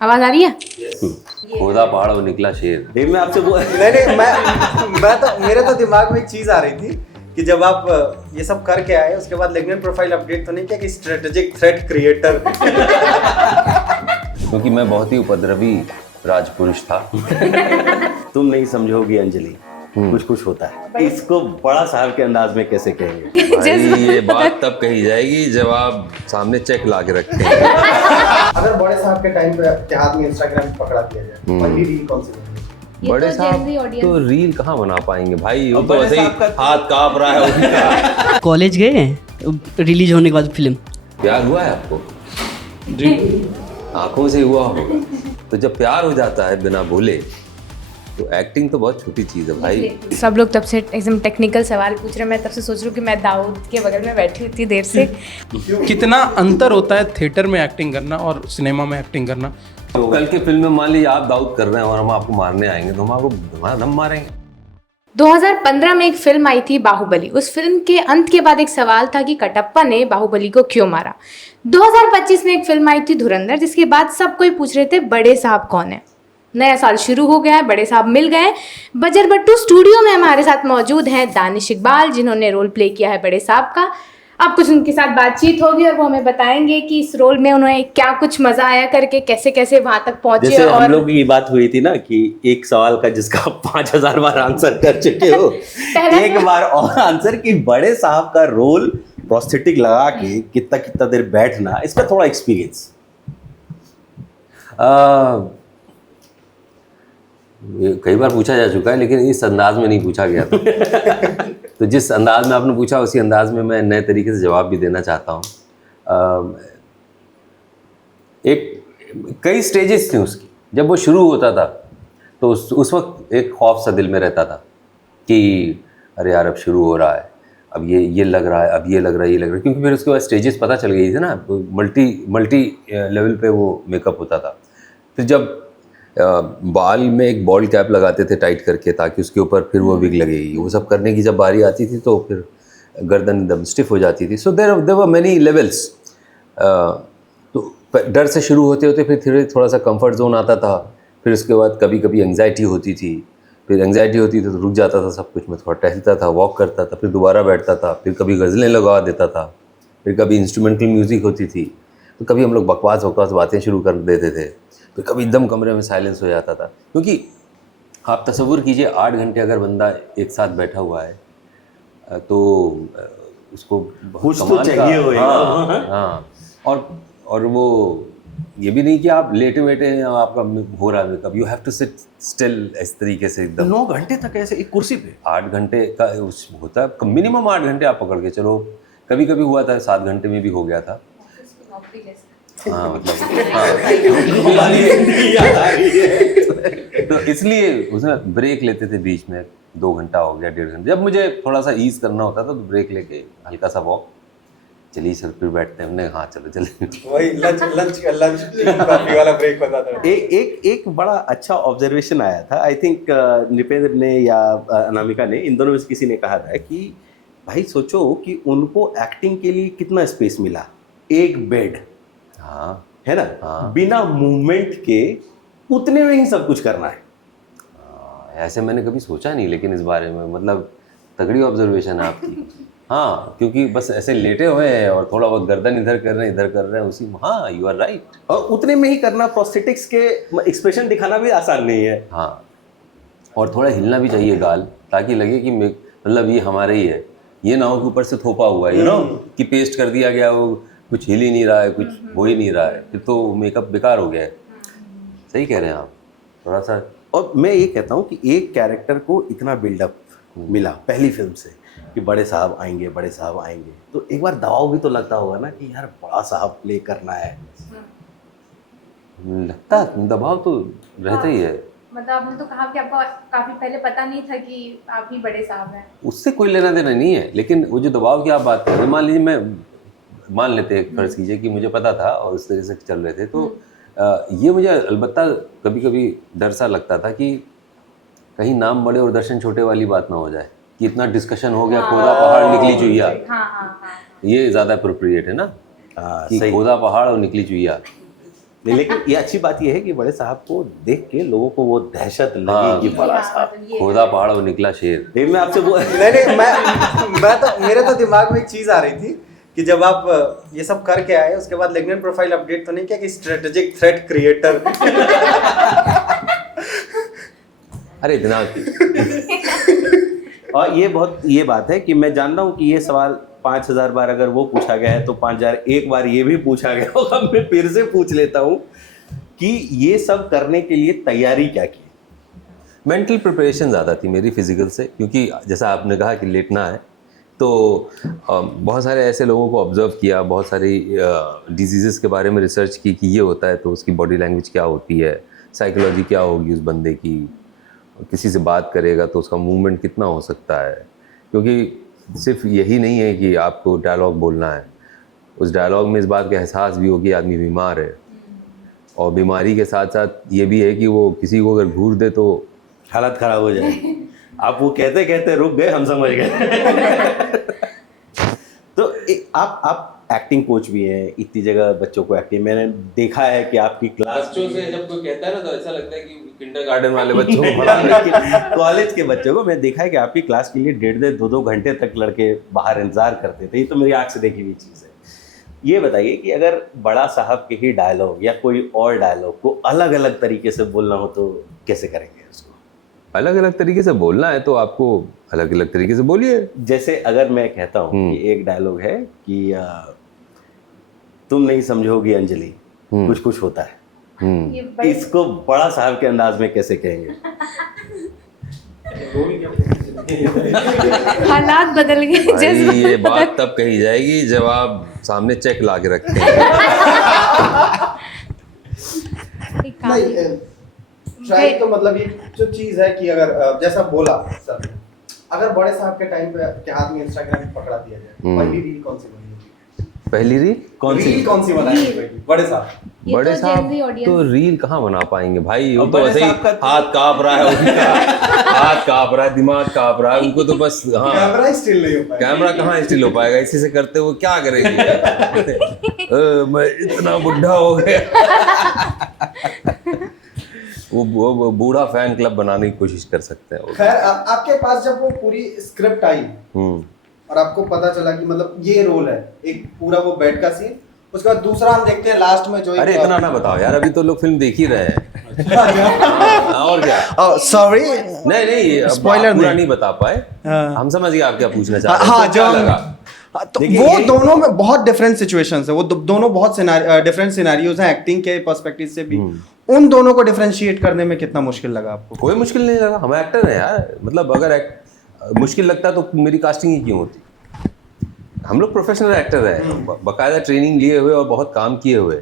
आवाज आ रही है? खोदा पहाड़ और निकला शेर। ये मैं आपसे नहीं मैं तो मेरे तो दिमाग में एक चीज आ रही थी कि जब आप ये सब करके आए उसके बाद लिंक्डइन प्रोफाइल अपडेट तो नहीं किया कि स्ट्रेटेजिक थ्रेट क्रिएटर? क्योंकि मैं बहुत ही उपद्रवी राजपुरुष था। तुम नहीं समझोगी अंजलि, कुछ कुछ होता है। इसको बड़ा साहब के अंदाज में कैसे कहेंगे? भाई ये बात तब कही जाएगी जब आप सामने चेक ला के रखें। अगर बड़े साहब के टाइम पे आपके हाथ में इंस्टाग्राम पकड़ा दिया जाए, पहली रील कौन सी बनेगी? बड़े साहब तो रील कहाँ बना पाएंगे भाई, वो तो ऐसे ही हाथ कांप रहा है उनका। कॉलेज गए हैं रिलीज होने के बाद फिल्म? प्यार हुआ है आपको? आंखों से हुआ होगा। तो जब प्यार हो जाता है बिना बोले तो एक्टिंग तो बहुत छोटी चीज़ है भाई। सब लोग तब से एकदम टेक्निकल सवाल पूछ रहे हैं, मैं तब से सोच रही हूँ कि मैं दाऊद के बगल में बैठी हुई इतनी देर से। कितना अंतर होता है थिएटर में एक्टिंग करना और सिनेमा में एक्टिंग करना? तो कल की फिल्म में मान लीजिए आप दाऊद कर रहे हैं और हम आपको मारने आएंगे तो हम आपको धमाधम मारेंगे। 2015 में एक फिल्म आई थी बाहुबली। उस फिल्म के अंत के बाद एक सवाल था कि कटप्पा ने बाहुबली को क्यों मारा। 2025 में एक फिल्म आई थी धुरंधर, जिसके बाद सब कोई पूछ रहे थे बड़े साहब कौन है। नया साल शुरू हो गया है, बड़े साहब मिल गए। बजर बट्टू स्टूडियो में हमारे साथ मौजूद हैं दानिश इकबाल, जिन्होंने रोल प्ले किया है बड़े साहब का। अब कुछ उनके साथ बातचीत होगी और वो हमें बताएंगे कि इस रोल में उन्हें क्या कुछ मजा आया करके, कैसे कैसे वहां तक पहुंचे। जैसे और हम लोग की बात हुई थी ना कि एक सवाल का जिसका 5000 बार आंसर कर चुके हो, एक बार और आंसर कि बड़े साहब का रोल प्रोस्थेटिक लगा के कितना कितना देर बैठना, इसका थोड़ा एक्सपीरियंस। कई बार पूछा जा चुका है लेकिन इस अंदाज में नहीं पूछा गया था। तो जिस अंदाज में आपने पूछा उसी अंदाज में मैं नए तरीके से जवाब भी देना चाहता हूँ। कई स्टेजेस थी उसकी। जब वो शुरू होता था तो उस वक्त एक खौफ सा दिल में रहता था कि अरे यार अब शुरू हो रहा है, अब ये लग रहा है, अब ये लग रहा है, ये लग रहा है। क्योंकि फिर उसके बाद स्टेजेस पता चल गई थी ना, मल्टी लेवल पे वो मेकअप होता था। फिर जब बाल में एक बॉल कैप लगाते थे टाइट करके ताकि उसके ऊपर फिर वो विग लगेगी, वो सब करने की जब बारी आती थी तो फिर गर्दन एकदम स्टिफ हो जाती थी। So there were many levels. तो डर से शुरू होते होते फिर धीरे थोड़ा सा कंफर्ट जोन आता था। फिर उसके बाद कभी कभी एंग्जाइटी होती थी, फिर एंग्जाइटी होती थी तो रुक जाता था सब कुछ। मैं थोड़ा टहलता था, वॉक करता था, फिर दोबारा बैठता था, फिर कभी गज़लें लगा देता था, फिर कभी इंस्ट्रूमेंटल म्यूज़िक होती थी, तो कभी हम लोग बकवास बातें शुरू कर देते थे, फिर कभी एकदम कमरे में साइलेंस हो जाता था। क्योंकि आप तसव्वुर कीजिए 8 घंटे अगर बंदा एक साथ बैठा हुआ है तो उसको कुछ तो चाहिए होगा। हाँ। और वो ये भी नहीं कि आप लेटे बैठे हैं आपका हो रहा है makeup, you have to sit still इस तरीके से एकदम 9 घंटे तक ऐसे एक कुर्सी पे 8 घंटे का उस होता है, मिनिमम 8 घंटे आप पकड़ के चलो। कभी कभी हुआ था 7 घंटे में भी हो गया था। हाँ मतलब तो इसलिए उसमें ब्रेक लेते थे बीच में, 2 घंटा हो गया, 1.5 घंटा। जब मुझे थोड़ा सा ईज करना होता था तो ब्रेक लेके हल्का सा वॉक, चलिए सर फिर बैठते हैं। हमने हाँ चलो चले, वही लंच कॉफी वाला ब्रेक होता था। एक बड़ा अच्छा ऑब्जर्वेशन आया था, आई थिंक निपेंद्र ने या अनामिका ने, इन दोनों में से किसी ने कहा था कि भाई सोचो कि उनको एक्टिंग के लिए कितना स्पेस मिला, एक बेड, हाँ है ना, हाँ। बिना मूवमेंट के उतने में ही सब कुछ करना है। ऐसे मैंने कभी सोचा नहीं लेकिन इस बारे में, मतलब तगड़ी ऑब्जर्वेशन है आपकी। हाँ क्योंकि बस ऐसे लेटे हुए हैं और थोड़ा बहुत गर्दन इधर कर रहे हैं इधर कर रहे हैं उसी। हाँ यू आर राइट। और उतने में ही करना, प्रोस्थेटिक्स के एक्सप्रेशन दिखाना भी आसान नहीं है। हाँ और थोड़ा हिलना भी चाहिए गाल, ताकि लगे कि मतलब ये हमारे ही है, ये ना हो कि ऊपर से थोपा हुआ है, यू नो, कि पेस्ट कर दिया गया, वो कुछ हिल ही नहीं रहा है, कुछ हो ही नहीं रहा है, फिर तो मेकअप बेकार हो गया है। सही कह रहे हैं आप, थोड़ा सा। और मैं ये कहता हूँ कि एक कैरेक्टर को इतना बिल्डअप मिला पहली फिल्म से कि बड़े साहब आएंगे, बड़े साहब आएंगे, तो एक बार दबाव भी तो लगता होगा ना कि यार बड़ा साहब प्ले करना है। लगता दबाव तो रहता ही है। मतलब आपने तो कहा कि आपको काफी पहले पता नहीं था कि आप ही बड़े साहब हैं। उससे कोई लेना देना नहीं है, लेकिन वो जो दबाव की आप बात कर रहे हैं, मान लीजिए मैं मान लेते हैं, फर्ज कीजिए कि मुझे पता था और उस तरह से चल रहे थे, तो ये मुझे अलबत्ता कभी कभी डर सा लगता था कि कहीं नाम बड़े और दर्शन छोटे वाली बात ना हो जाए कि इतना डिस्कशन हो गया, खोदा पहाड़ निकली चुईया। ये ज़्यादा अप्रोप्रिएट है ना, कि खोदा पहाड़ और निकली चुईया। नहीं, लेकिन ये अच्छी बात ये है कि बड़े साहब को देख के लोगों को वो दहशत लगी कि बड़ा साहब खोदा पहाड़ वो निकला शेर। ये मैं आपसे नहीं मैं तो मेरे तो दिमाग में एक चीज आ रही थी कि जब आप ये सब करके आए उसके बाद लिंक्डइन प्रोफाइल अपडेट तो नहीं किया कि स्ट्रेटेजिक थ्रेट क्रिएटर? अरे इतना और ये बात है कि मैं जानता हूँ कि ये सवाल 5000 बार अगर वो पूछा गया है तो 5001 बार ये भी पूछा गया होगा। मैं फिर से पूछ लेता हूँ कि ये सब करने के लिए तैयारी क्या की? मेंटल प्रिपरेशन ज़्यादा थी मेरी फिजिकल से, क्योंकि जैसा आपने कहा कि लेटना है, तो बहुत सारे ऐसे लोगों को ऑब्जर्व किया, बहुत सारी डिजीज़ के बारे में रिसर्च की कि ये होता है तो उसकी बॉडी लैंग्वेज क्या होती है, साइकोलॉजी क्या होगी उस बंदे की, किसी से बात करेगा तो उसका मूवमेंट कितना हो सकता है। क्योंकि सिर्फ यही नहीं है कि आपको डायलॉग बोलना है, उस डायलॉग में इस बात का एहसास भी हो कि आदमी बीमार है, और बीमारी के साथ साथ ये भी है कि वो किसी को अगर घूर दे तो हालत खराब हो जाए। आप वो कहते कहते रुक गए, हम समझ गए। तो आप एक्टिंग कोच भी हैं, इतनी जगह बच्चों को एक्टिंग, मैंने देखा है कि आपकी क्लास बच्चों से जब कोई कहता है ना तो ऐसा लगता है कि किंडरगार्टन वाले बच्चों को पढ़ा रहे। कॉलेज के बच्चों को मैं देखा है कि आपकी क्लास के लिए 1.5-2 घंटे तक लड़के बाहर इंतजार करते थे। ये तो मेरी आँख से देखी हुई चीज़ है। ये बताइए कि अगर बड़ा साहब के ही डायलॉग या कोई और डायलॉग को अलग अलग तरीके से बोलना हो तो कैसे करेंगे उसको? अलग अलग तरीके से बोलना है तो आपको अलग अलग तरीके से बोलिए। जैसे अगर मैं कहता हूँ कि एक डायलॉग है कि तुम नहीं समझोगी अंजलि, कुछ कुछ होता है, इसको बड़ा साहब के अंदाज में कैसे कहेंगे? हालात बदल गए। भाई ये बात तब कही जाएगी जब आप सामने चेक ला के रखें। ट्राई तो मतलब ये जो चीज है कि अगर जैसा बोला सर ने, अगर बड़े साहब के टाइम पे के हाथ में इंस्टाग्राम पकड़ा दिया जाए, पहली रील कौन सी बनी होगी? पहली रील कौन सी बनाएंगे पहली बड़े साहब? बड़े तो साहब Gen Z audience- तो रील कहाँ बना पाएंगे भाई, वो अब तो बड़े ऐसे ही साहब का- हाथ कांप रहा है उनका, हाथ कांप रहा है, दिमाग कांप रहा है, उनको तो बस हाँ कैमरा स्टिल नहीं हो पाएगा। कैमरा कहाँ स्टिल हो पाएगा, इसी से करते वो क्या करेंगे। मैं इतना बुढ़ा हो गया। वो बूढ़ा फैन क्लब बनाने की कोशिश कर सकते हैं वो। खैर आपके पास जब वो पूरी स्क्रिप्ट आई और आपको पता चला कि मतलब ये रोल है, एक पूरा वो बेड का सीन, उसके बाद दूसरा हम देखते हैं लास्ट में जो अरे इतना ना बताओ यार, अभी तो लोग फिल्म देख ही रहे हैं। और क्या, सॉरी नहीं अब Spoiler पूरा नहीं। नहीं बता पाए, हम समझ गए आप क्या पूछना चाहते हैं। हाँ तो क्या लगा? तो देखिए, वो ये- दोनों में बहुत डिफरेंट सिचुएशंस है, वो दोनों बहुत डिफरेंट सिनेरियोज हैं एक्टिंग के पर्सपेक्टिव से भी। उन दोनों को डिफरेंशिएट करने में कितना मुश्किल लगा आपको? कोई मुश्किल नहीं लगा, हम एक्टर हैं यार, मतलब अगर मुश्किल लगता तो मेरी कास्टिंग ही क्यों होती। हम लोग प्रोफेशनल एक्टर हैं, बाकायदा ट्रेनिंग लिए हुए और बहुत काम किए हुए।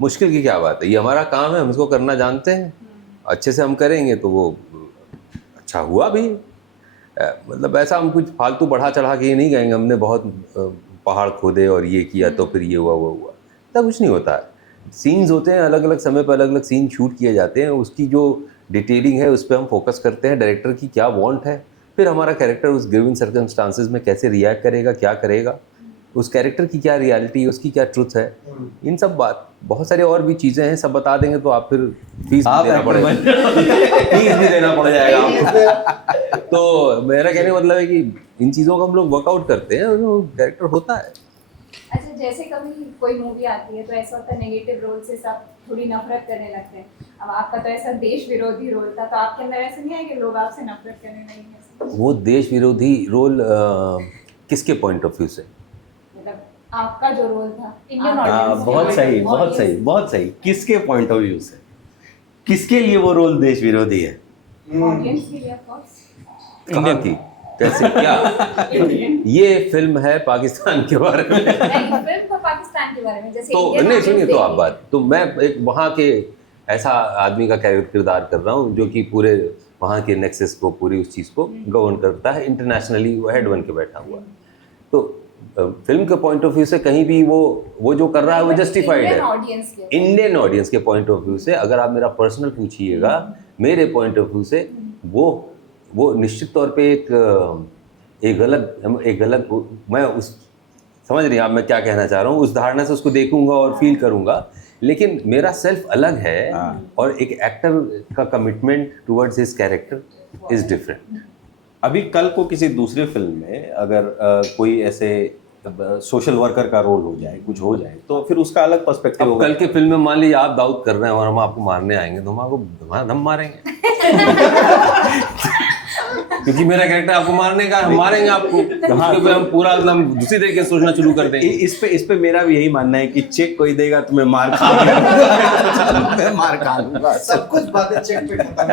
मुश्किल की क्या बात है, ये हमारा काम है, हम इसको करना जानते हैं, अच्छे से हम करेंगे तो वो अच्छा हुआ भी। मतलब ऐसा हम कुछ फालतू बढ़ा चढ़ा के ये नहीं कहेंगे हमने बहुत पहाड़ खोदे और ये किया तो फिर ये हुआ वो हुआ, ऐसा कुछ नहीं होता है। सीन्स होते हैं, अलग अलग समय पर अलग अलग सीन शूट किए जाते हैं, उसकी जो डिटेलिंग है उस पर हम फोकस करते हैं, डायरेक्टर की क्या वांट है, फिर हमारा कैरेक्टर उस गिवन सर्कमस्टांसेस में कैसे रिएक्ट करेगा, क्या करेगा, उस कैरेक्टर की क्या रियलिटी है, उसकी क्या ट्रुथ है, इन सब बहुत सारी और भी चीज़ें हैं, सब बता देंगे तो आप फिर फीस भी देना पड़ेगा। फीस भी देना पड़ जाएगा आपको। तो मेरा कहने का मतलब है कि इन चीज़ों को हम लोग वर्कआउट करते हैं, कैरेक्टर होता है। अच्छा, जैसे कभी कोई मूवी आती है तो ऐसा होता है नेगेटिव रोल से सब थोड़ी नफरत करने लगते हैं। अब आपका तो ऐसा देश विरोधी रोल था, तो आपके अंदर ऐसा नहीं है कि लोग आपसे नफरत करने लगेंगे? वो देश विरोधी रोल किसके पॉइंट ऑफ व्यू से? मतलब आपका जो रोल था इंडियन हाँ, ऑडियंस बहुत सही। किसके पॉइंट ऑफ व्यू से, किसके लिए वो रोल देश विरोधी है? ऑडियंस के लिए ऑफ कोर्स। कहाँ की, कैसे, क्या? ये फिल्म है पाकिस्तान के बारे में। नहीं, फिल्म तो पाकिस्तान के बारे में, जैसे तो इंडियन नहीं, audience सुनिए तो देखेगी। आप बात, तो मैं एक वहाँ के ऐसा आदमी का किरदार कर रहा हूँ जो कि पूरे वहाँ के नेक्सस को, पूरी उस चीज़ को गवर्न करता है, इंटरनेशनली वो हेड बन के बैठा हुआ है। तो फिल्म के पॉइंट ऑफ व्यू से कहीं भी वो जो कर रहा है वो जस्टिफाइड इंडियन है। ऑडियंस के इंडियन ऑडियंस के पॉइंट ऑफ व्यू से अगर आप मेरा पर्सनल पूछिएगा, मेरे पॉइंट ऑफ व्यू से वो निश्चित तौर पे एक गलत मैं उस समझ रही हैं आप मैं क्या कहना चाह रहा हूँ, उस धारणा से उसको देखूंगा और फील करूंगा लेकिन मेरा सेल्फ अलग है और एक एक्टर का commitment towards his character is different. अभी कल को किसी दूसरी फिल्म में अगर कोई ऐसे सोशल वर्कर का रोल हो जाए, कुछ हो जाए, तो फिर उसका अलग पर्सपेक्टिव अब होगा। कल के फिल्म में मान लीजिए आप दाऊद कर रहे हैं और हम आपको मारने आएंगे तो हम आपको धमाधम मारेंगे क्योंकि मेरा कैरेक्टर आपको मारने का, हम मारेंगे आपको। उसके ऊपर हम पूरा एकदम दूसरी तरीके से सोचना शुरू कर देंगे। इस पे मेरा भी यही मानना है कि चेक कोई देगा तो मैं मार खा मैं मार खा लूंगा। सब कुछ बातें चेक पे खत्म।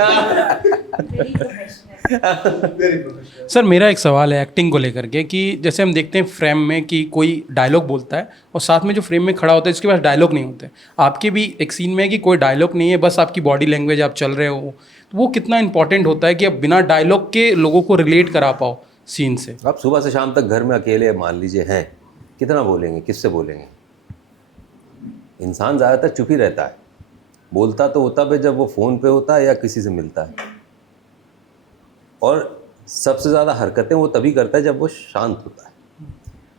Very professional. Very professional. Sir मेरा एक सवाल है एक्टिंग को लेकर के कि जैसे हम देखते हैं फ्रेम में कि कोई डायलॉग बोलता है और साथ में जो फ्रेम में खड़ा होता है जिसके पास डायलॉग नहीं होते, आपके भी एक सीन में है कि कोई डायलॉग नहीं है, बस आपकी बॉडी लैंग्वेज आप चल रहे हो, तो वो कितना इंपॉर्टेंट होता है कि आप बिना डायलॉग के लोगों को रिलेट करा पाओ सीन से। आप सुबह से शाम तक घर में अकेले मान लीजिए हैं, कितना बोलेंगे, किससे बोलेंगे? इंसान ज़्यादातर चुप ही रहता है, बोलता तो होता है जब वो फ़ोन पे होता है या किसी से मिलता है, और सबसे ज़्यादा हरकतें वो तभी करता है जब वो शांत होता है,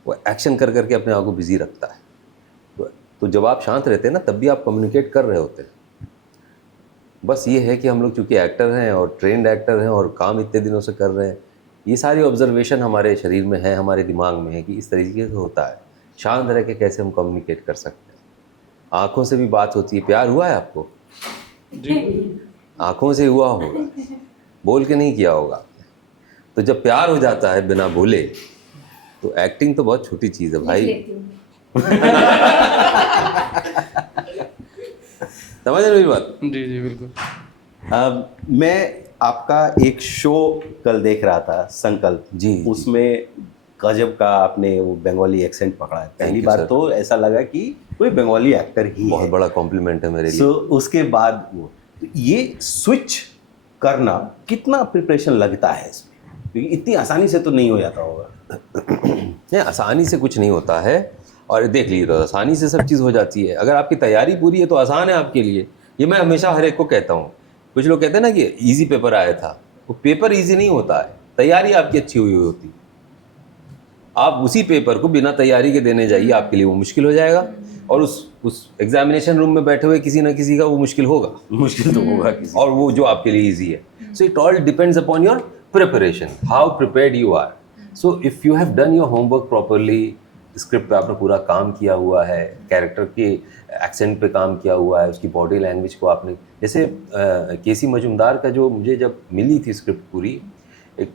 वो एक्शन कर करके अपने आप को बिजी रखता है। तो जब आप शांत रहते हैं ना तब भी आप कम्युनिकेट कर रहे होते हैं। बस ये है कि हम लोग चूँकि एक्टर हैं और ट्रेंड एक्टर हैं और काम इतने दिनों से कर रहे हैं, ये सारी ऑब्जर्वेशन हमारे शरीर में है, हमारे दिमाग में है कि इस तरीके से होता है। शांत रह के कैसे हम कम्युनिकेट कर सकते हैं। आँखों से भी बात होती है। प्यार हुआ है आपको? आँखों से हुआ होगा, बोल के नहीं किया होगा। तो जब प्यार हो जाता है बिना बोले तो एक्टिंग तो बहुत छोटी चीज़ है भाई। समझ रहे मेरी बात? जी जी बिल्कुल। मैं आपका एक शो कल देख रहा था, संकल्प जी। उसमें गजब का आपने वो बंगाली एक्सेंट पकड़ा है। पहली you, बार sir. तो ऐसा लगा कि कोई बंगाली एक्टर ही बहुत है। बड़ा कॉम्प्लीमेंट है मेरे लिए। सो उसके बाद वो तो ये स्विच करना कितना प्रिपरेशन लगता है इसमें, क्योंकि इतनी आसानी से तो नहीं हो जाता होगा। नहीं, आसानी से कुछ नहीं होता है, और देख लीजिए तो आसानी से सब चीज़ हो जाती है। अगर आपकी तैयारी पूरी है तो आसान है आपके लिए। ये मैं हमेशा हर एक को कहता हूँ। कुछ लोग कहते हैं ना कि इजी पेपर आया था, वो पेपर इजी नहीं होता है, तैयारी आपकी अच्छी हुई होती। आप उसी पेपर को बिना तैयारी के देने जाइए, आपके लिए वो मुश्किल हो जाएगा, और उस एग्जामिनेशन रूम में बैठे हुए किसी ना किसी का वो मुश्किल होगा, मुश्किल तो होगा किसी, और वो जो आपके लिए ईजी है। So it all depends upon your preparation, how prepared you are. So if you have done your homework properly, script पे आपने पूरा काम किया हुआ है, कैरेक्टर के एक्सेंट पे काम किया हुआ है, उसकी बॉडी लैंग्वेज को आपने, जैसे केसी मजूमदार का जो मुझे जब मिली थी स्क्रिप्ट पूरी, एक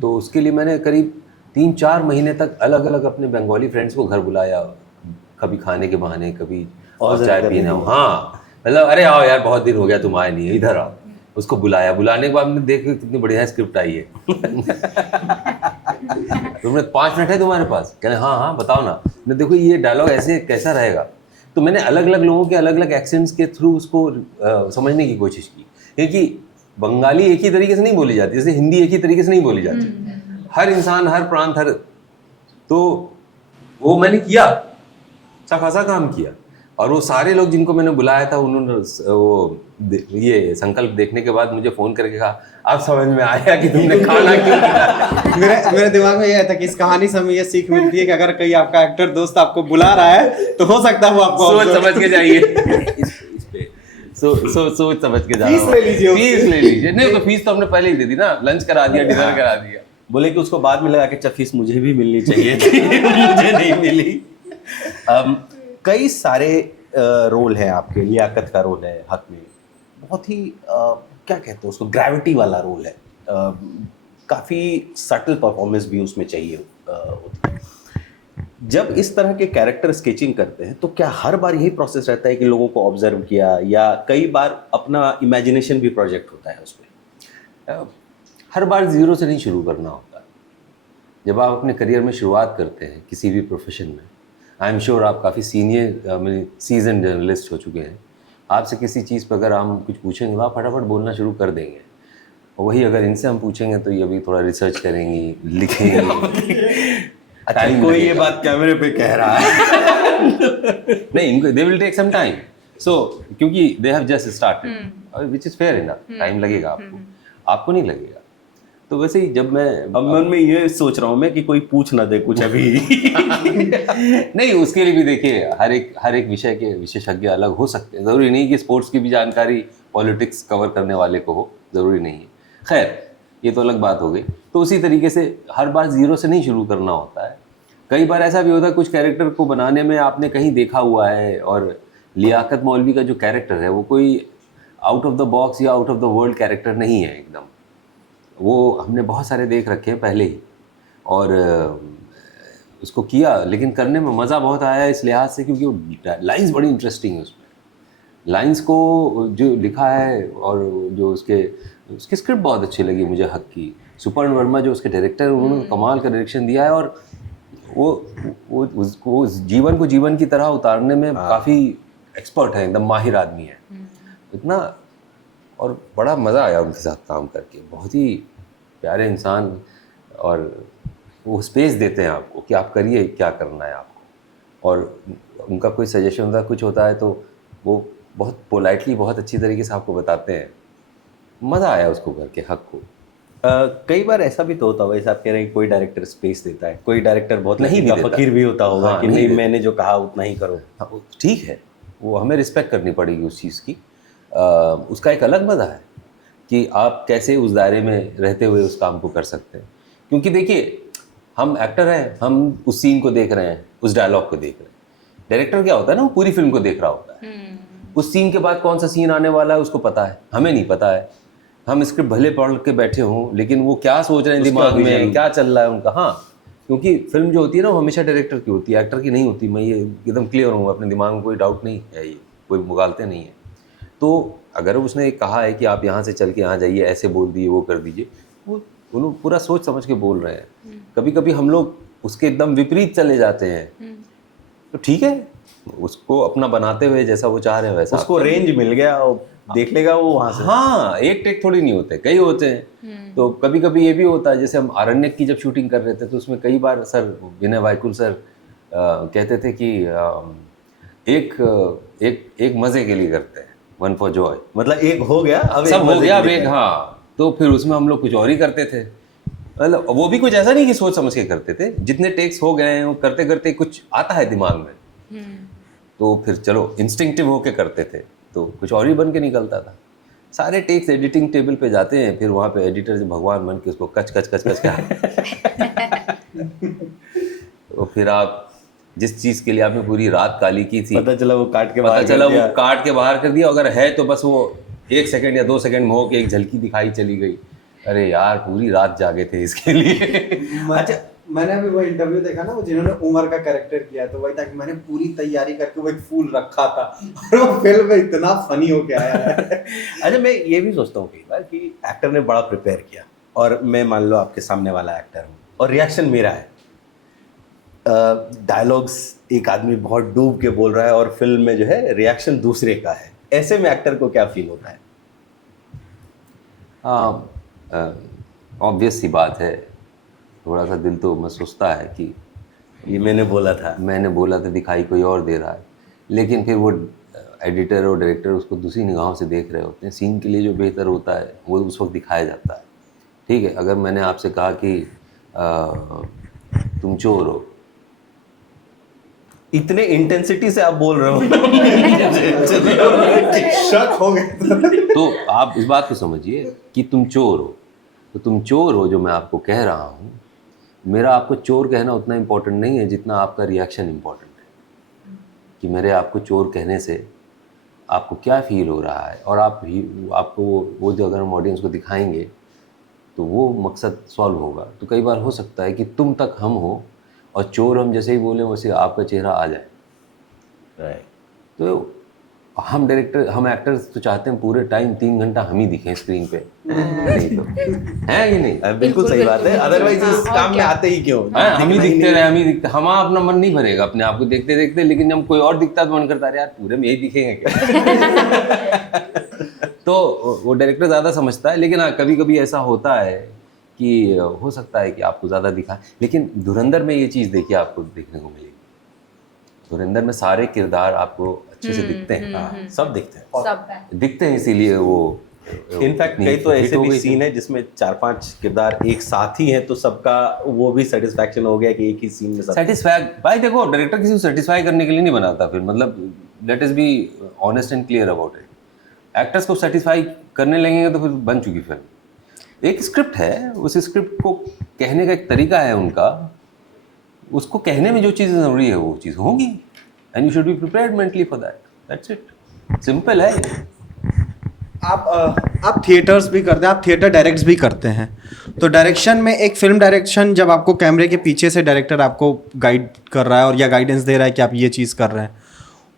तो उसके लिए मैंने करीब 3-4 महीने तक अलग अलग अपने बंगाली फ्रेंड्स को घर बुलाया, कभी खाने के बहाने, कभी और चाय पीने। हाँ, मतलब अरे आओ यार बहुत दिन हो गया तुम आए नहीं, इधर आओ। उसको बुलाया, बुलाने के बाद हमने देखा कितनी बढ़िया स्क्रिप्ट आई है तुमने 5 मिनट है तुम्हारे पास? कहने हाँ हाँ बताओ ना। मैं देखो ये डायलॉग ऐसे कैसा रहेगा। तो मैंने अलग अलग लोगों के अलग अलग एक्सेंट्स के थ्रू उसको समझने की कोशिश की, क्योंकि बंगाली एक ही तरीके से नहीं बोली जाती, जैसे हिंदी एक ही तरीके से नहीं बोली जाती। हर इंसान, हर प्रांत, हर, तो वो मैंने किया, अच्छा खासा काम किया। और वो सारे लोग जिनको मैंने बुलाया था उन्होंने ये संकल्प देखने के बाद मुझे फ़ोन करके कहा अब समझ में आया कि तुमने खाना क्यों किया। मेरे दिमाग में ये आया था कि इस कहानी से हमें ये सीख मिलती है कि अगर कोई आपका एक्टर दोस्त आपको बुला रहा है तो हो सकता है वो आपको सोच समझ के जाइए। सोच समझ के जाना। फीस ले लीजिए, फीस ले लीजिए। नहीं तो फीस तो हमने पहले ही दे दी ना, लंच करा दिया, डिनर करा दिया। बोले कि उसको बाद में लगा कि फीस मुझे भी मिलनी चाहिए थी मुझे नहीं मिली। कई सारे रोल हैं आपके, लियाकत का रोल है हक में, बहुत ही क्या कहते हैं उसको, ग्रेविटी वाला रोल है, काफ़ी सटल परफॉर्मेंस भी उसमें चाहिए होती है। जब इस तरह के कैरेक्टर स्केचिंग करते हैं तो क्या हर बार यही प्रोसेस रहता है कि लोगों को ऑब्जर्व किया, या कई बार अपना इमेजिनेशन भी प्रोजेक्ट होता है उसमें? हर बार ज़ीरो से नहीं शुरू करना होता। जब आप अपने करियर में शुरुआत करते हैं किसी भी प्रोफेशन में, आई एम श्योर आप काफ़ी सीनियर सीजन जर्नलिस्ट हो चुके हैं, आपसे किसी चीज़ पर अगर हम कुछ पूछेंगे तो आप फटाफट बोलना शुरू कर देंगे। और वही अगर इनसे हम पूछेंगे तो ये अभी थोड़ा रिसर्च करेंगी, लिखेंगे। अच्छा, कोई ये बात कैमरे पे कह रहा है नहीं, इनको they will take some time, so क्योंकि they have just started, which is fair enough. Time लगेगा आपको नहीं लगेगा। तो वैसे ही जब मैं अब मन में ये सोच रहा हूँ मैं कि कोई पूछ ना दे कुछ अभी नहीं, उसके लिए भी देखिए हर एक विषय के विशेषज्ञ अलग हो सकते हैं। ज़रूरी नहीं कि स्पोर्ट्स की भी जानकारी पॉलिटिक्स कवर करने वाले को हो, ज़रूरी नहीं है। खैर, ये तो अलग बात हो गई। तो उसी तरीके से हर बार ज़ीरो से नहीं शुरू करना होता है। कई बार ऐसा भी होता है कुछ कैरेक्टर को बनाने में आपने कहीं देखा हुआ है, और लियाकत मौलवी का जो कैरेक्टर है वो कोई आउट ऑफ द बॉक्स या out of the world character नहीं है एकदम। वो हमने बहुत सारे देख रखे हैं पहले ही, और उसको किया, लेकिन करने में मज़ा बहुत आया इस लिहाज से क्योंकि वो लाइंस बड़ी इंटरेस्टिंग है। उसमें लाइंस को जो लिखा है और जो उसकी स्क्रिप्ट बहुत अच्छी लगी मुझे, हक की। सुपर्ण वर्मा जो उसके डायरेक्टर हैं, उन्होंने कमाल का डायरेक्शन दिया है, और वो जीवन को जीवन की तरह उतारने में काफ़ी एक्सपर्ट है, एकदम माहिर आदमी है इतना। और बड़ा मज़ा आया उनके साथ काम करके, बहुत ही प्यारे इंसान, और वो स्पेस देते हैं आपको कि आप करिए क्या करना है आपको, और उनका कोई सजेशन होता है, कुछ होता है, तो वो बहुत पोलाइटली बहुत अच्छी तरीके से आपको बताते हैं। मज़ा आया उसको करके, हक को। कई बार ऐसा भी तो होता होगा, जैसे आप कह रहे हैं कोई डायरेक्टर स्पेस देता है, कोई डायरेक्टर बहुत नहीं भी देता, फकीर भी होता होगा कि नहीं देता। मैंने जो कहा उतना ही करो। हाँ, ठीक है, वो हमें रिस्पेक्ट करनी पड़ेगी उस चीज़ की। उसका एक अलग मज़ा है कि आप कैसे उस दायरे में रहते हुए उस काम को कर सकते हैं। क्योंकि देखिए, हम एक्टर हैं, हम उस सीन को देख रहे हैं, उस डायलॉग को देख रहे हैं। डायरेक्टर क्या होता है ना, वो पूरी फिल्म को देख रहा होता है। उस सीन के बाद कौन सा सीन आने वाला है उसको पता है, हमें नहीं पता है। हम स्क्रिप्ट भले पढ़ के बैठे हों, लेकिन वो क्या सोच रहे हैं दिमाग में, क्या चल रहा है उनका। हाँ, क्योंकि फिल्म जो होती है ना, वो हमेशा डायरेक्टर की होती है, एक्टर की नहीं होती। मैं ये एकदम क्लियर हूँ, अपने दिमाग में कोई डाउट नहीं है, ये कोई मुगालते नहीं है। तो अगर उसने कहा है कि आप यहाँ से चल के यहाँ जाइए, ऐसे बोल दिए, वो कर दीजिए, वो उन्होंने पूरा सोच समझ के बोल रहे हैं। कभी कभी हम लोग उसके एकदम विपरीत चले जाते हैं, तो ठीक है, उसको अपना बनाते हुए जैसा वो चाह रहे हैं वैसा। उसको रेंज मिल गया और देख लेगा वो वहाँ से। हाँ, एक टेक थोड़ी नहीं होते, कई होते हैं। तो कभी कभी ये भी होता है, जैसे हम आरण्यक की जब शूटिंग कर रहे थे, तो उसमें कई बार सर विनय वायकुल सर कहते थे कि एक मज़े के लिए करते हैं, वन फॉर जॉय, मतलब एक हो गया, अब सब हो गया, अब एक एक। हाँ, तो फिर उसमें हम लोग कुछ और ही करते थे। मतलब वो भी कुछ ऐसा नहीं कि सोच समझ के करते थे, जितने टेक्स हो गए हैं वो करते करते कुछ आता है दिमाग में, तो फिर चलो इंस्टिंक्टिव होके करते थे, तो कुछ और ही बन के निकलता था। सारे टेक्स एडिटिंग टेबल पे जाते हैं, फिर वहाँ पे एडिटर से भगवान बन के उसको कच कच कच कच क्या तो फिर आप जिस चीज़ के लिए आपने पूरी रात काली की थी, पता चला वो काट के पता बाहर चला कर दिया। वो काट के बाहर कर दिया। अगर है तो बस वो 1 सेकंड या 2 सेकंड में हो के एक झलकी दिखाई चली गई। अरे यार, पूरी रात जागे थे इसके लिए। अच्छा, मैंने अभी वो इंटरव्यू देखा ना, वो जिन्होंने उमर का कैरेक्टर किया, तो वही था कि मैंने पूरी तैयारी करके वो एक फूल रखा था, और वो फिल्म में इतना फनी होके आया है। अच्छा, मैं ये भी सोचता हूँ कई बार कि एक्टर ने बड़ा प्रिपेयर किया, और मैं मान लो आपके सामने वाला एक्टर हूँ, और रिएक्शन मेरा है। डायलॉग्स एक आदमी बहुत डूब के बोल रहा है, और फिल्म में जो है रिएक्शन दूसरे का है। ऐसे में एक्टर को क्या फील होता है? हाँ, ऑब्वियस सी बात है, थोड़ा सा दिल तो महसूसता है कि ये मैंने बोला था दिखाई कोई और दे रहा है। लेकिन फिर वो एडिटर और डायरेक्टर उसको दूसरी निगाहों से देख रहे होते हैं। सीन के लिए जो बेहतर होता है वो उस वक्त दिखाया जाता है। ठीक है, अगर मैंने आपसे कहा कि तुम चोर हो, इतने इंटेंसिटी से आप बोल रहे हो शक हो गया। तो आप इस बात को समझिए कि तुम चोर हो, तो तुम चोर हो जो मैं आपको कह रहा हूँ। मेरा आपको चोर कहना उतना इम्पोर्टेंट नहीं है जितना आपका रिएक्शन इम्पोर्टेंट है, कि मेरे आपको चोर कहने से आपको क्या फील हो रहा है, और आपको वो जो अगर हम ऑडियंस को दिखाएंगे तो वो मकसद सॉल्व होगा। तो कई बार हो सकता है कि तुम तक हम हो और चोर हम जैसे ही बोले वैसे आपका चेहरा आ जाए। तो हम एक्टर्स तो चाहते हैं पूरे टाइम 3 घंटा हम ही दिखें स्क्रीन पे। नहीं तो है कि नहीं? बिल्कुल सही बात है, अदरवाइज इस काम में आते ही क्यों? हम ही दिखते रहे, हमारा अपना मन नहीं भरेगा अपने आप को देखते देखते, लेकिन जब कोई और दिखता तो मन करता है यार पूरे में यही दिखेंगे क्या। तो वो डायरेक्टर ज़्यादा समझता है। लेकिन हाँ, कभी कभी ऐसा होता है कि हो सकता है कि आपको ज़्यादा दिखा। लेकिन धुरंधर में ये चीज़ देखिए आपको देखने को मिलेगी। धुरंधर में सारे किरदार आपको अच्छे से दिखते हैं। सब दिखते हैं, सब है। दिखते हैं, इसीलिए वो इनफैक्ट कई तो ऐसे भी सीन है जिसमें 4-5 किरदार एक साथ ही हैं, तो सबका वो भी सेटिस्फैक्शन हो गया कि एक ही सीन में सब। सेटिस्फाई भाई देखो, डायरेक्टर किसी को सेटिस्फाई करने के लिए नहीं बनाता फिर, मतलब let us be honest and clear about it. Actors को सेटिस्फाई करने लगेंगे तो फिर बन चुकी फिल्म। एक स्क्रिप्ट है, उस स्क्रिप्ट को कहने का एक तरीका है उनका, उसको कहने में जो चीज़ ज़रूरी है वो चीज़ होगी, and you should be prepared mentally for that, that's it, simple है। आप थिएटर्स भी करते हैं, आप थिएटर डायरेक्ट्स भी करते हैं, तो डायरेक्शन में एक फिल्म डायरेक्शन जब आपको कैमरे के पीछे से डायरेक्टर आपको गाइड कर रहा है और या गाइडेंस दे रहा है कि आप ये चीज़ कर रहे हैं,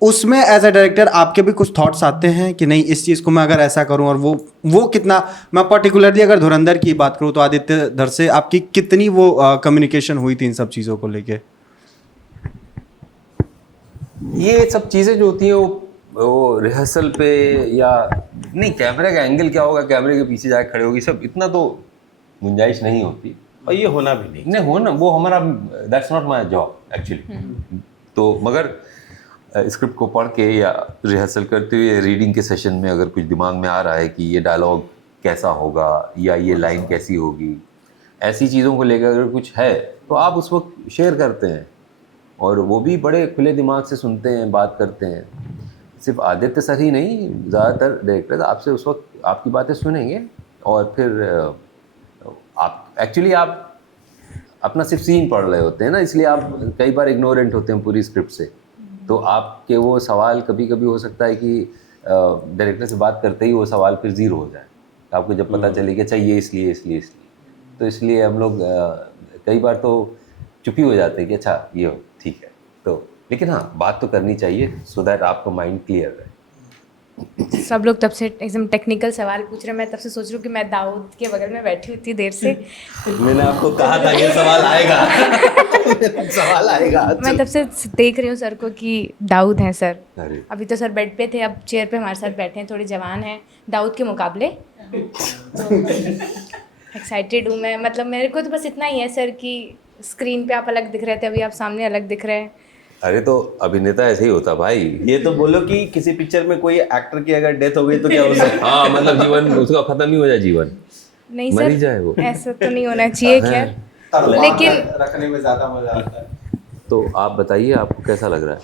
उसमें एज अ डायरेक्टर आपके भी कुछ थॉट्स आते हैं कि नहीं इस चीज़ को मैं अगर ऐसा करूं, और वो कितना, मैं पर्टिकुलरली अगर धुरंधर की बात करूं तो आदित्य धर से आपकी कितनी वो कम्युनिकेशन हुई थी इन सब चीज़ों को लेके? ये सब चीज़ें जो होती हैं वो रिहर्सल पे या नहीं, कैमरे का एंगल क्या होगा, कैमरे के पीछे जाके खड़े होगी, सब इतना तो गुंजाइश नहीं होती, और ये होना भी नहीं होना, वो हमारा that's not my job actually. तो मगर स्क्रिप्ट को पढ़ के या रिहर्सल करते हुए रीडिंग के सेशन में अगर कुछ दिमाग में आ रहा है कि ये डायलॉग कैसा होगा या ये लाइन कैसी होगी, ऐसी चीज़ों को लेकर अगर कुछ है तो आप उस वक्त शेयर करते हैं, और वो भी बड़े खुले दिमाग से सुनते हैं, बात करते हैं। सिर्फ आदित्य सर ही नहीं, ज़्यादातर डायरेक्टर्स आपसे उस वक्त आपकी बातें सुनेंगे, और फिर आप एक्चुअली आप अपना सिर्फ सीन पढ़ रहे होते हैं ना, इसलिए आप कई बार इग्नोरेंट होते हैं पूरी स्क्रिप्ट से। तो आपके वो सवाल कभी कभी हो सकता है कि डायरेक्टर से बात करते ही वो सवाल फिर ज़ीरो हो जाए, तो आपको जब पता चले कि अच्छा ये इसलिए, तो इसलिए हम लोग कई बार तो चुप ही हो जाते हैं कि अच्छा ये ठीक है। तो लेकिन हाँ, बात तो करनी चाहिए सो दैट आपका माइंड क्लियर रहे। सब लोग तब से एकदम टेक्निकल सवाल पूछ रहे हैं, मैं तब से सोच रही हूँ कि मैं दाऊद के बगल में बैठी हुई थी देर से। मैंने आपको कहा था ये सवाल आएगा सवाल आएगा। मैं तब से देख रही हूँ सर को कि दाऊद हैं सर। अरे अभी तो सर बेड पे थे, अब चेयर पे हमारे साथ बैठे हैं, थोड़े जवान हैं दाऊद के मुकाबले। एक्साइटेड हूँ मैं, मतलब मेरे को तो बस इतना ही है सर कि स्क्रीन पे आप अलग दिख रहे थे, अभी आप सामने अलग दिख रहे हैं। अरे तो अभिनेता ऐसे ही होता भाई। ये तो बोलो कि किसी पिक्चर में कोई एक्टर की अगर डेथ हो गई तो क्या हो सकता है? हाँ, मतलब जीवन उसका खत्म ही हो जाए, जीवन नहीं मर ही सर, जाए वो। ऐसा तो नहीं होना चाहिए खैर, लेकिन रखने में ज़्यादा मज़ा आता है। तो आप बताइए आपको कैसा लग रहा है?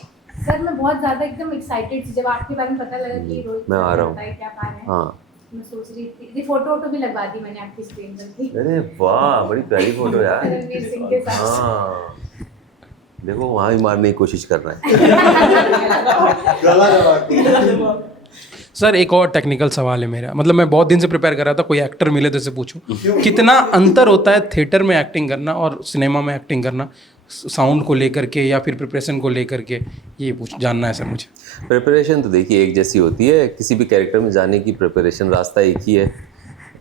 सर मैं बहुत ज़्यादा एकदम एक्साइटेड थी जब आपके बारे में पता लगा कि रोहित मैं आ रहा हूँ। बताइए क्या पा रहे हैं। हाँ, मैं सोच रही थी, फोटो भी लगवा दी मैंने आपकी स्क्रीन पर थी अरे वाह, बड़ी प्यारी फोटो यार। रणवीर सिंह के साथ। हाँ, देखो वहाँ ही मारने की कोशिश कर रहे हैं। सर एक और टेक्निकल सवाल है मेरा, मतलब मैं बहुत दिन से प्रिपेयर कर रहा था कोई एक्टर मिले तो इससे पूछूं, कितना अंतर होता है थिएटर में एक्टिंग करना और सिनेमा में एक्टिंग करना, साउंड को लेकर के या फिर प्रिपरेशन को लेकर के, ये जानना है सर मुझे। प्रिपरेशन तो देखिए एक जैसी होती है, किसी भी कैरेक्टर में जाने की प्रिपरेशन रास्ता एक ही है,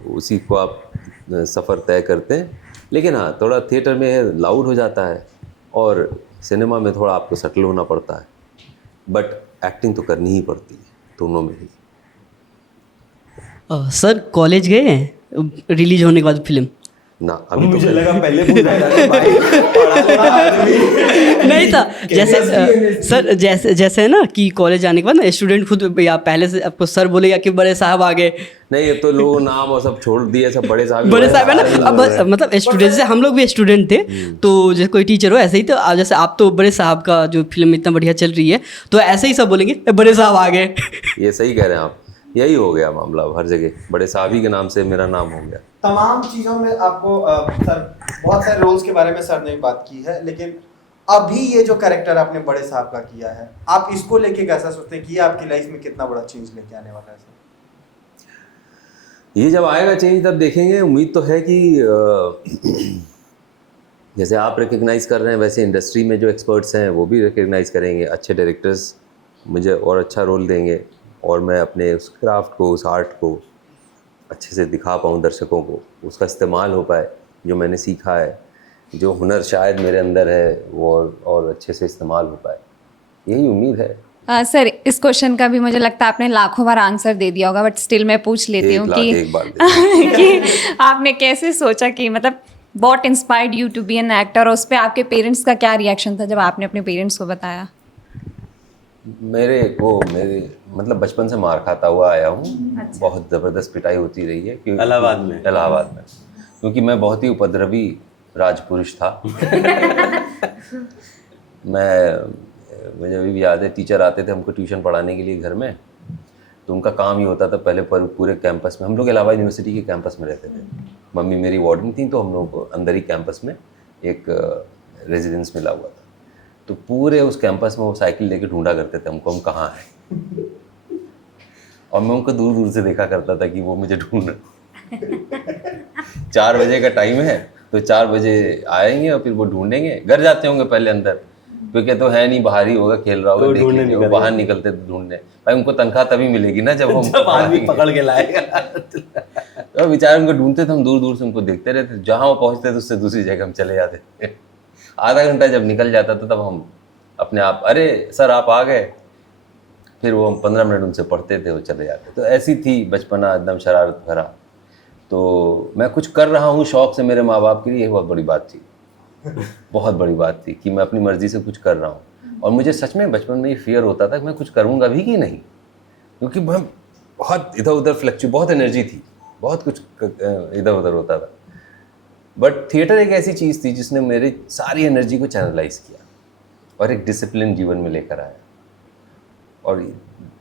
उसी को आप सफ़र तय करते हैं। लेकिन हाँ, थोड़ा थिएटर में लाउड हो जाता है और सिनेमा में थोड़ा आपको सटल होना पड़ता है, बट एक्टिंग तो करनी ही पड़ती है दोनों में ही। सर कॉलेज गए हैं रिलीज होने के बाद फिल्म? ना अभी तो मुझे लगा पहले पूछ रहा था भाई, नहीं था, जैसे सर जैसे है ना कि कॉलेज आने के बाद ना स्टूडेंट खुद या पहले से आपको सर बोलेगा कि बड़े साहब आ गए। नहीं, अब तो लोग नाम और सब छोड़ दिए, सब बड़े साहब है ना, अब मतलब स्टूडेंट, जैसे हम लोग भी स्टूडेंट थे तो जैसे कोई टीचर हो ऐसे ही, तो जैसे आप तो बड़े साहब का जो फिल्म इतना बढ़िया चल रही है तो ऐसे ही सब बोलेंगे बड़े साहब आ गए। ये सही कह रहे हैं आप, यही हो गया मामला हर जगह, बड़े साहब के नाम से मेरा नाम हो गया। तमाम चीज़ों में आपको सर बहुत सारे रोल्स के बारे में सर ने बात की है, लेकिन अभी ये जो कैरेक्टर आपने बड़े साहब का किया है, आप इसको लेके कैसा सोचते हैं कि ये आपकी लाइफ में कितना बड़ा चेंज लेके आने वाला है सर? ये जब आएगा चेंज तब देखेंगे। उम्मीद तो है कि जैसे आप रिकग्नाइज़ कर रहे हैं वैसे इंडस्ट्री में जो एक्सपर्ट्स हैं वो भी रिकग्नाइज़ करेंगे, अच्छे डायरेक्टर्स मुझे और अच्छा रोल देंगे और मैं अपने उस क्राफ्ट को, उस आर्ट को अच्छे से दिखा पाऊँ दर्शकों को, उसका इस्तेमाल हो पाए, जो मैंने सीखा है, जो हुनर शायद मेरे अंदर है वो और अच्छे से इस्तेमाल हो पाए, यही उम्मीद है। सर इस क्वेश्चन का भी मुझे लगता है आपने लाखों बार आंसर दे दिया होगा, बट स्टिल मैं पूछ लेती हूँ कि एक बार कि आपने कैसे सोचा कि मतलब what inspired you to be an actor, और उस पर आपके पेरेंट्स का क्या रिएक्शन था जब आपने अपने पेरेंट्स को बताया? मेरे मतलब बचपन से मार खाता हुआ आया हूँ। बहुत ज़बरदस्त पिटाई होती रही है क्योंकि इलाहाबाद में? इलाहाबाद में, क्योंकि मैं बहुत ही उपद्रवी राजपुरुष था। मुझे अभी भी याद है, टीचर आते थे हमको ट्यूशन पढ़ाने के लिए घर में, तो उनका काम ही होता था पहले पूरे कैंपस में, हम लोग इलाहाबाद यूनिवर्सिटी के कैंपस में रहते थे, मम्मी मेरी वार्डन थी, तो हम लोग को अंदर ही कैंपस में एक रेजिडेंस मिला हुआ था, तो पूरे उस कैंपस में वो साइकिल लेके ढूंढा करते थे हमको, हम कहाँ हैं, और मैं उनको दूर दूर से देखा करता था कि वो मुझे ढूंढ रहे। 4 बजे का टाइम है, तो 4 बजे आएंगे और फिर वो ढूंढेंगे, घर जाते होंगे पहले अंदर, क्योंकि तो है नहीं, बाहर ही होगा, खेल रहा होगा, तो देख ढूंढने लेंगे, वो निकलेंगे। बाहर निकलते थे ढूंढने। भाई उनको तनख्वाह तभी मिलेगी ना जब हम जब आदमी पकड़ के लाएगा। तो बेचारे उनको ढूंढते थे, हम दूर दूर से उनको देखते रहते, जहाँ वो पहुँचते थे उससे दूसरी जगह हम चले जाते थे। आधा घंटा जब निकल जाता था तब हम अपने आप, अरे सर आप आ गए, फिर वो हम 15 मिनट उनसे पढ़ते थे, वो चले जाते। तो ऐसी थी बचपना, एकदम शरारत भरा। तो मैं कुछ कर रहा हूँ शौक से मेरे माँ बाप के लिए, ये बहुत बड़ी बात थी, बहुत बड़ी बात थी कि मैं अपनी मर्ज़ी से कुछ कर रहा हूँ। और मुझे सच में बचपन में ये फियर होता था कि मैं कुछ करूँगा भी कि नहीं, क्योंकि मैं बहुत इधर उधर फ्लक्चुएट, बहुत एनर्जी थी, बहुत कुछ इधर उधर होता था। बट थिएटर एक ऐसी चीज़ थी जिसने मेरी सारी एनर्जी को चैनलाइज किया और एक डिसिप्लिन जीवन में लेकर आया। और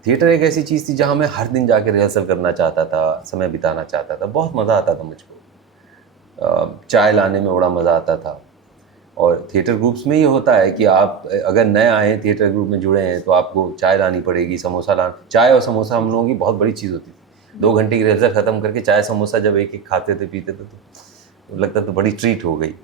थिएटर एक ऐसी चीज़ थी जहाँ मैं हर दिन जाके रिहर्सल करना चाहता था, समय बिताना चाहता था, बहुत मज़ा आता था मुझको। चाय लाने में बड़ा मज़ा आता था। और थिएटर ग्रुप्स में ये होता है कि आप अगर नए आए हैं, थिएटर ग्रुप में जुड़े हैं, तो आपको चाय लानी पड़ेगी, समोसा चाय और समोसा हम लोगों की बहुत बड़ी चीज़ होती थी। 2 घंटे की रिहर्सल ख़त्म करके चाय समोसा जब एक एक खाते थे, पीते थे, तो लगता था बड़ी ट्रीट हो गई।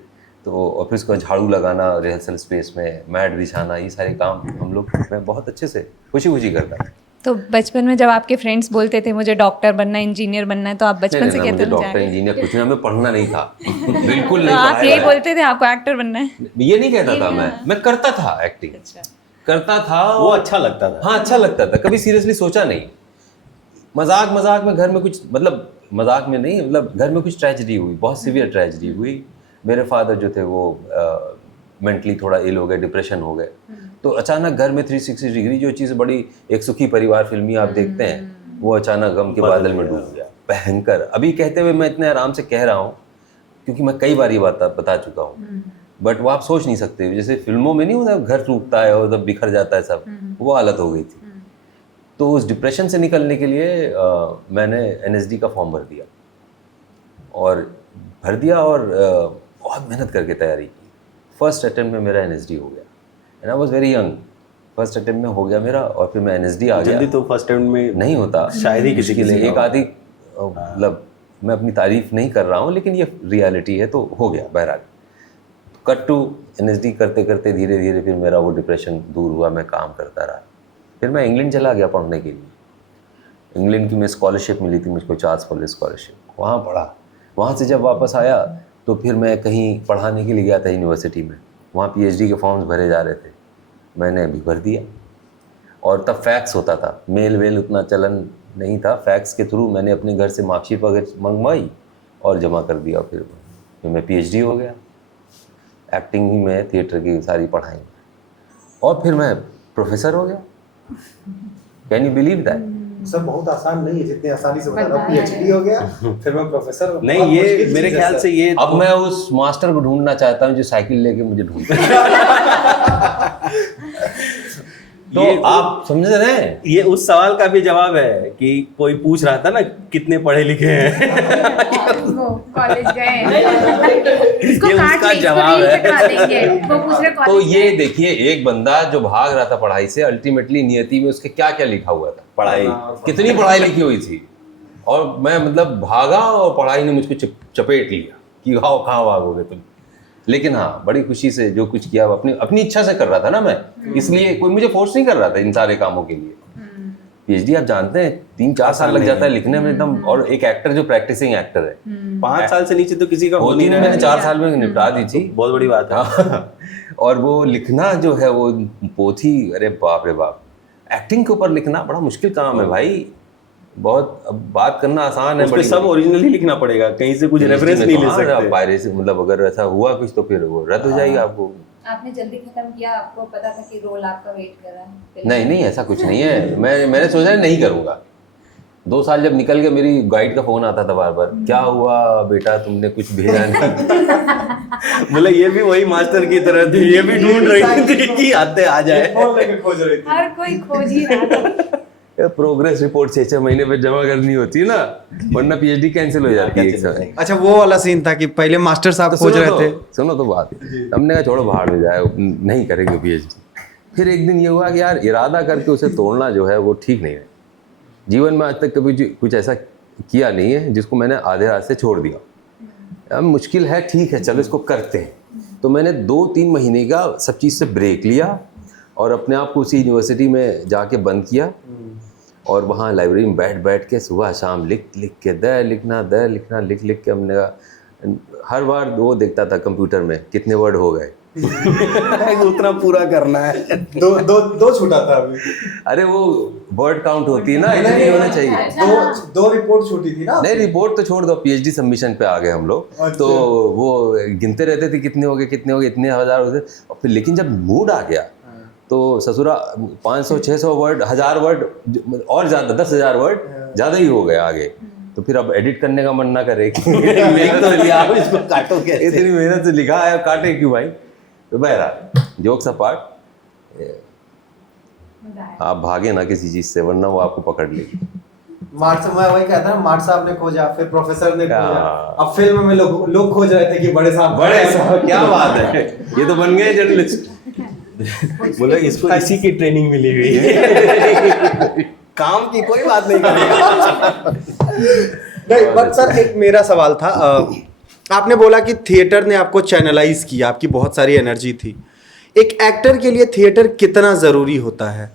तो और फिर उसको झाड़ू लगाना रिहर्सल स्पेस में, मैट बिछाना, ये सारे काम हम लोग, मैं बहुत अच्छे से खुशी खुशी करता था। तो बचपन में जब आपके फ्रेंड्स बोलते थे मुझे डॉक्टर बनना है, इंजीनियर बनना है, तो आप बचपन से कहते मुझे थे डॉक्टर इंजीनियर कुछ नहीं, हमें पढ़ना नहीं था, बिल्कुल तो नहीं। आप पढ़ाया यही गया। बोलते थे आपको एक्टर बनना है? ये नहीं कहता था मैं करता था, एक्टिंग करता था, वो अच्छा लगता था। हाँ अच्छा लगता था, कभी सीरियसली सोचा नहीं। मजाक मजाक में घर में कुछ, मतलब मजाक में नहीं, मतलब घर में कुछ ट्रेजेडी हुई, बहुत सीवियर ट्रेजेडी हुई। मेरे फादर जो थे वो मेंटली थोड़ा इल हो गए, डिप्रेशन हो गए, तो अचानक घर में 360 डिग्री जो चीज़ बड़ी एक सुखी परिवार फिल्मी आप देखते हैं, वो अचानक गम के बादल में डूब गया, भयंकर। अभी कहते हुए मैं इतने आराम से कह रहा हूँ क्योंकि मैं कई बार ये बात बता चुका हूँ, बट वो आप सोच नहीं सकते। जैसे फिल्मों में नहीं होता घर टूटता है और तब बिखर जाता है सब, वो हालत हो गई थी। तो उस डिप्रेशन से निकलने के लिए मैंने NSD का फॉर्म भर दिया और बहुत मेहनत करके तैयारी की। फर्स्ट अटेम्प्ट में मेरा NSD हो गया, and I was very young. First attempt में हो गया मेरा, और फिर मैं NSD आ गया। जल्दी तो फर्स्ट टाइम में नहीं होता, शायद ही किसी के लिए एक आधी, मतलब मैं अपनी तारीफ नहीं कर रहा हूँ, लेकिन ये रियलिटी है, तो हो गया। बहरहाल कट टू NSD करते करते धीरे धीरे फिर मेरा वो डिप्रेशन दूर हुआ, मैं काम करता रहा। फिर मैं इंग्लैंड चला गया पढ़ने के लिए। इंग्लैंड की में स्कॉलरशिप मिली थी मुझको, चार्ल्स कॉलेज स्कॉलरशिप, वहाँ पढ़ा। वहाँ से जब वापस आया तो फिर मैं कहीं पढ़ाने के लिए गया था यूनिवर्सिटी में, वहाँ PhD के फॉर्म्स भरे जा रहे थे, मैंने अभी भर दिया। और तब फैक्स होता था, मेल वेल उतना चलन नहीं था, फैक्स के थ्रू मैंने अपने घर से मार्कशीट वगैरह मंगवाई और जमा कर दिया। फिर मैं PhD हो गया एक्टिंग ही में, थिएटर की सारी पढ़ाई, और फिर मैं प्रोफेसर हो गया। Can you believe that? सब बहुत आसान नहीं है जितनी आसानी से बता रहा हूँ। PhD हो गया, फिर मैं प्रोफेसर हूँ। नहीं, ये मेरे ख्याल से ये अब मैं उस मास्टर को ढूंढना चाहता हूँ जो साइकिल लेके मुझे ढूंढता तो ये आप समझ रहे हैं, ये उस सवाल का भी जवाब है कि कोई पूछ रहा था ना कितने पढ़े लिखे हैं। वो कॉलेज गए, इसको ये काट उसका ले, इसको जवाब रील है। पे करा देंगे। वो पूछ रहे तो कॉलेज ये गए। देखिए, एक बंदा जो भाग रहा था पढ़ाई से, अल्टीमेटली नियति में उसके क्या क्या लिखा हुआ था, पढ़ाई कितनी पढ़ाई लिखी हुई थी, और मैं मतलब भागा और पढ़ाई ने मुझको चपेट लिया कि आओ कहाँ भागोगे तुम। लेकिन हाँ, बड़ी खुशी से जो कुछ किया अपनी इच्छा से कर रहा था ना मैं, इसलिए कोई मुझे फोर्स नहीं कर रहा था इन सारे कामों के लिए। PhD आप जानते हैं 3-4 साल लग जाता है लिखने में एकदम, और एक एक्टर जो प्रैक्टिसिंग एक्टर है 5 साल से नीचे तो किसी का हो होती नहीं नहीं, रहा मैंने है। 4 साल में निपटा दी थी। बहुत बड़ी बात है। हाँ, और वो लिखना जो है वो पोथी, अरे बाप रे बाप, एक्टिंग के ऊपर लिखना बड़ा मुश्किल काम है भाई। बहुत, अब बात करना आसान है, उस पे सब ओरिजिनली लिखना पड़ेगा, कहीं से कुछ रेफरेंस नहीं ले सकते। पायरेसी, मतलब अगर ऐसा हुआ कुछ तो फिर वो रद्द हो जाएगी आपको। आपने जल्दी खत्म किया, आपको पता था कि रोल आपका वेट कर रहा है फिल्म नहीं नहीं, ऐसा कुछ नहीं है। मैंने सोचा नहीं करूँगा। 2 साल जब निकल गए, मेरी गाइड का फोन आता था बार बार, क्या हुआ बेटा, तुमने कुछ भेजा नहीं? मतलब ये भी वही मास्टर की तरह थी, ये भी ढूंढ रही थी कि आते आ जाए। फोन लेके खोज रही थी। हर कोई खोज ही रहा था। प्रोग्रेस रिपोर्ट 6-6 महीने पे जमा करनी होती है ना, वरना पीएचडी कैंसिल हो जाती है एक समय। अच्छा, वो वाला सीन था कि पहले मास्टर साहब तो खोज रहे थे। सुनो तो बात, हमने कहा छोड़ो भाड़ में जाए, नहीं करेंगे पीएचडी। फिर एक दिन ये हुआ कि यार इरादा करके उसे तोड़ना जो है वो ठीक नहीं है। जीवन में आज तक कभी कुछ ऐसा किया नहीं है जिसको मैंने आधे रास्ते छोड़ दिया। अब मुश्किल है, ठीक है, चलो इसको करते हैं। तो मैंने 2-3 महीने का सब चीज़ से ब्रेक लिया और अपने आप को उसी यूनिवर्सिटी में जाके बंद किया और वहाँ लाइब्रेरी में बैठ के सुबह शाम लिख के लिख के हमने हर बार वो देखता था कंप्यूटर में कितने वर्ड हो गए। उतना पूरा करना है। दो छूटा था अभी। अरे वो वर्ड काउंट होती है ना, इतनी होना चाहिए। दो रिपोर्ट छूटी थी ना। नहीं, रिपोर्ट तो छोड़ दो, पीएचडी सबमिशन पे आ गए हम लोग। तो वो गिनते रहते थे कितने हो गए, इतने हजार होते। और फिर लेकिन जब मूड आ गया तो ससुरा 500-600 वर्ड, 1000 वर्ड और ज़्यादा, 10,000 वर्ड ज़्यादा ही हो गए आगे। तो फिर अब एडिट करने का मन ना करे कि लिख तो लिया, अब इसको काटो कैसे? इतनी मेहनत से लिखा है, काटे क्यों भाई। तो बहरहाल जोक्स अपार्ट, आप भागे ना किसी चीज़ से, वरना वो आपको पकड़ लेगी। मार्ट से मैं वही कहता ना, मार्ट साहब ने खोजा, फिर प्रोफेसर ने खोजा, हाँ। अब फिल्म में लोग खोज रहे थे कि बड़े साहब क्या बात है, ये तो बन गए जर्नलिस्ट। बोला इसको इसी की ट्रेनिंग मिली हुई है। काम की कोई बात नहीं करेगा। नहीं, बट सर एक मेरा सवाल था, आपने बोला कि थिएटर ने आपको चैनलाइज किया, आपकी बहुत सारी एनर्जी थी। एक एक्टर के लिए थिएटर कितना ज़रूरी होता है?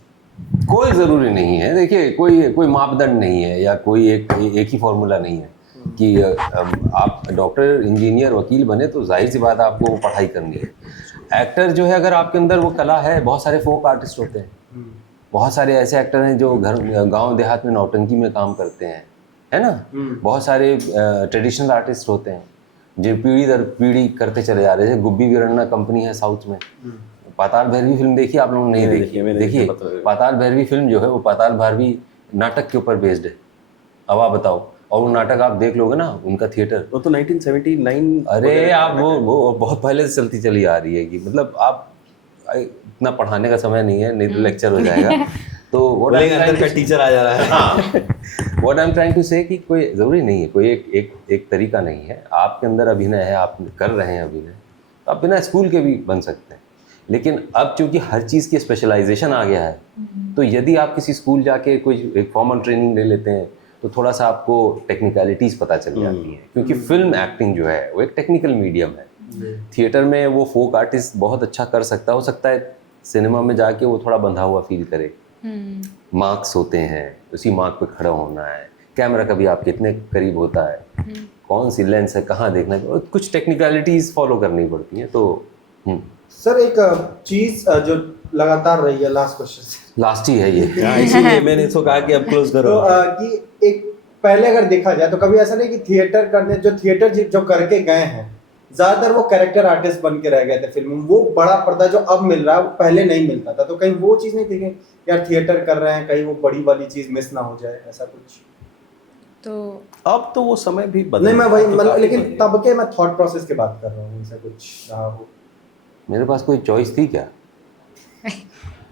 कोई ज़रूरी नहीं है। देखिए, कोई मापदंड नहीं है या कोई एक ही फॉर्मूला नहीं है कि आप डॉक्टर, इंजीनियर, वकील बने तो जाहिर सी बात है आपको वो पढ़ाई करनी है। एक्टर जो है, अगर आपके अंदर वो कला है, बहुत सारे फोक आर्टिस्ट होते हैं, बहुत सारे ऐसे एक्टर हैं जो गांव देहात में नौटंकी में काम करते हैं, है ना। बहुत सारे ट्रेडिशनल आर्टिस्ट होते हैं जो पीढ़ी दर पीढ़ी करते चले जा रहे हैं। गुब्बी वीरन्ना कंपनी है साउथ में। पाताल भैरवी फिल्म देखी आप लोगों ने? नहीं देखी? देखिए, पाताल भैरवी फिल्म जो है वो पाताल भैरवी नाटक के ऊपर बेस्ड है। अब आप बताओ, और वो नाटक आप देख लोगे ना, उनका थिएटर वो तो 1979। अरे आप वो बहुत पहले से चलती चली आ रही है कि मतलब आप इतना पढ़ाने का समय नहीं है, नहीं तो लेक्चर हो जाएगा। तो अंदर का टीचर आ जा रहा है। What I am trying to say कि कोई ज़रूरी नहीं है, कोई एक तरीका नहीं है। आपके अंदर अभिनय है, आप कर रहे हैं अभिनय, तो आप बिना स्कूल के भी बन सकते हैं। लेकिन अब चूंकि हर चीज़ की स्पेशलाइजेशन आ गया है, तो यदि आप किसी स्कूल जाके कोई एक फॉर्मल ट्रेनिंग ले लेते हैं तो थोड़ा सा आपको टेक्निकलिटीज़ पता चल जाती हैं। क्योंकि फिल्म एक्टिंग जो है वो एक टेक्निकल मीडियम है। थिएटर में वो फोक आर्टिस्ट बहुत अच्छा कर सकता हो सकता है सिनेमा में जाके वो थोड़ा बंधा हुआ फील करे। मार्क्स होते हैं, उसी मार्क पे खड़ा होना है, कैमरा कभी आपके इतने करीब होता है, कौन सी लेंस है, कहाँ देखना है, कुछ टेक्निकलिटीज़ फॉलो करनी पड़ती हैं। तो सर एक चीज जो लगातार रही है, लास्ट क्वेश्चन, लास्ट ही है ये। इसीलिए मैंने इसको कहा कि अब क्लोज करो। तो कि एक पहले अगर देखा जाए तो कभी ऐसा नहीं कि थिएटर करने जो करके गए हैं, ज्यादातर वो कैरेक्टर आर्टिस्ट बन के रह गए थे फिल्म में। वो बड़ा पर्दा जो अब मिल रहा है वो पहले नहीं मिलता था। तो कहीं वो चीज नहीं थी कि यार थिएटर कर रहे हैं, कहीं वो बड़ी वाली चीज मिस ना हो जाए, ऐसा कुछ? तो अब तो वो समय भी बदल नहीं, मैं वही तो मतलब, काफी लेकिन बदल तब के मैं थॉट प्रोसेस की बात कर रहा हूँ, ऐसा कुछ रहा हो। मेरे पास कोई चॉइस थी क्या?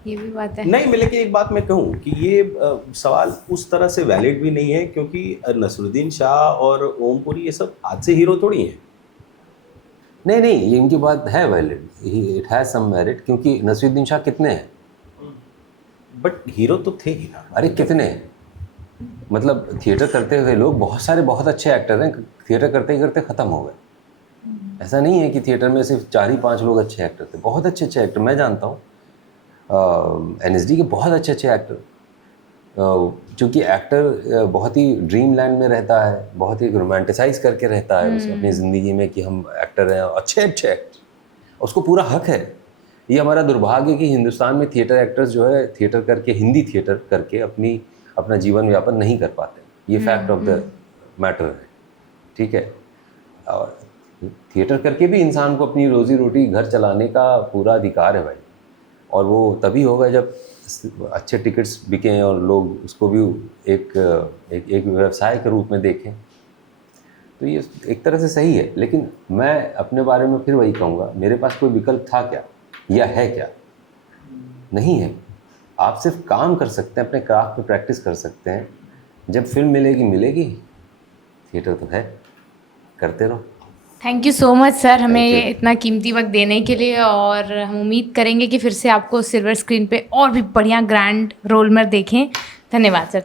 ये भी बात है। नहीं, मैं लेकिन एक बात मैं कहूँ कि ये सवाल उस तरह से वैलिड भी नहीं है, क्योंकि नसरुद्दीन शाह और ओमपुरी ये सब आज से हीरो थोड़ी हैं। नहीं, ये इनकी बात है valid, it has some merit. क्योंकि नसरुद्दीन शाह कितने हैं? बट हीरो तो थे ही ना। अरे कितने, मतलब थिएटर करते हुए लोग बहुत सारे बहुत अच्छे एक्टर हैं, थिएटर करते ही करते ख़त्म हो गए। ऐसा नहीं है कि थिएटर में सिर्फ 4 ही 5 लोग अच्छे एक्टर थे, बहुत अच्छे एक्टर मैं जानता हूँ। NSD के बहुत अच्छे एक्टर, चूँकि एक्टर बहुत ही ड्रीम लैंड में रहता है, बहुत ही रोमांटिसाइज करके रहता है उसे अपनी ज़िंदगी में कि हम एक्टर हैं, अच्छे एक्टर, उसको पूरा हक है। ये हमारा दुर्भाग्य कि हिंदुस्तान में थिएटर एक्टर्स जो है थिएटर करके, हिंदी थिएटर करके अपना जीवन यापन नहीं कर पाते। ये फैक्ट ऑफ द मैटर है, ठीक है। और थिएटर करके भी इंसान को अपनी रोजी रोटी घर चलाने का पूरा अधिकार है भाई, और वो तभी होगा जब अच्छे टिकट्स बिकें और लोग उसको भी एक व्यवसाय के रूप में देखें। तो ये एक तरह से सही है, लेकिन मैं अपने बारे में फिर वही कहूँगा, मेरे पास कोई विकल्प था क्या या है क्या? नहीं है। आप सिर्फ काम कर सकते हैं, अपने क्राफ्ट पे प्रैक्टिस कर सकते हैं। जब फिल्म मिलेगी मिलेगी, थिएटर तो है, करते रहो। Thank you so much sir, हमें Thank ये you. इतना कीमती वक्त देने के लिए, और हम उम्मीद करेंगे कि फिर से आपको सिल्वर स्क्रीन पे और भी बढ़िया ग्रैंड रोल में देखें। धन्यवाद सर।